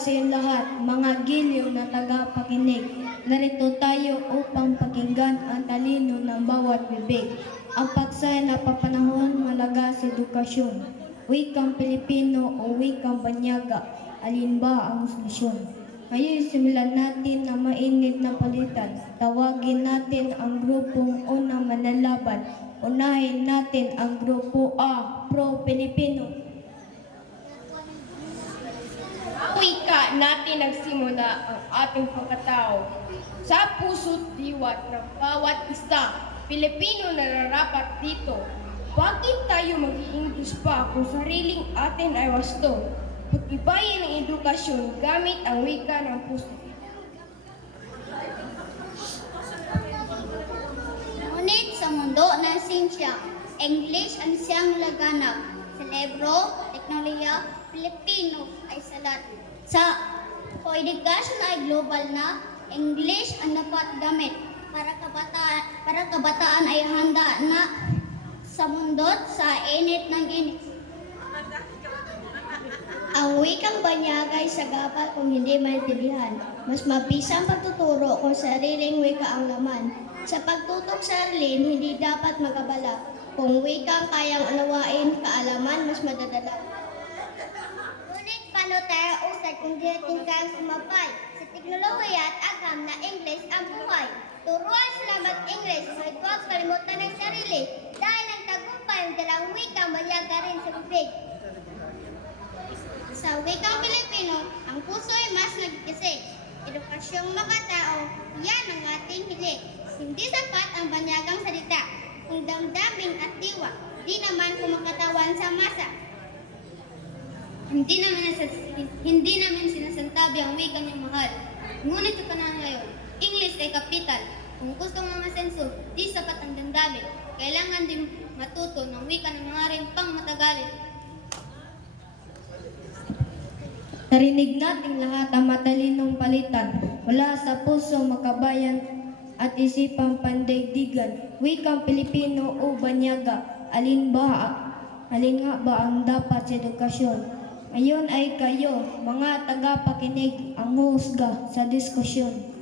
sa iyong lahat, mga giliw na tagapakinig. Narito tayo upang pakinggan ang talino ng bawat bibig. Ang paksay na papanahon malaga sa edukasyon. Wikang Pilipino o wikang banyaga, alin ba ang solusyon? Ngayon simulan natin na mainit na palitan. Tawagin natin ang grupong unang manalaban. Unahin natin ang grupo A, Pro-Pilipino. Wika natin nagsimula ang ating pagkatao. Sa puso't diwat ng bawat isa, Pilipino na narapat dito. Bakit tayo mag-i-English pa kung sariling atin ay wasto? Pag-ibayin ang edukasyon gamit ang wika ng puso. Ngunit sa mundo ng sinsya, English ang siyang laganap. Celebro, teknolohiya, Pilipino ay salat. Sa koedukasyon ay global na, English ang dapat gamit. Para kabataan, para kabataan ay handa na sa mundot sa init ng init. Ang wikang banyagay sa gabal kung hindi maintindihan. Mas mabisa ang pagtuturo kung sariling wika ang laman. Sa pagtutok sa arlin, hindi dapat magabala. Kung wikang kayang unawain, kaalaman mas madadala. Ngunit paano tayo usad kung di natin kayang sumabay? Sa teknolohiya at agam na English ang buhay. Turuan sila mag-English, ngunit huwag kalimutan ng sarili. Dahil ang tagumpay ang dalang wika, malyaga rin sa bibig. Sa wikang Pilipino, ang puso ay mas nagkisig. Edukasyong makatao, yan ang ating hiling. Hindi sapat ang banyagang salita, kung damdamin at diwa, di naman kumakatawan sa masa. Hindi nasas- hindi naman sinasantabi ang wikang niyang mahal. Ngunit sa panahon ngayon, English ay kapital. Kung gusto mo masenso, di sapat ang damdamin. Kailangan din matuto ng wika ng mga rin pang matagalit. Narinig nating lahat ang matalinong palitan mula sa puso makabayan at isipang pandaigdigan. Wikang Pilipino o Banyaga, alin ba alin nga ba ang dapat sa edukasyon? Ngayon ay kayo, mga tagapakinig, ang husga sa diskusyon.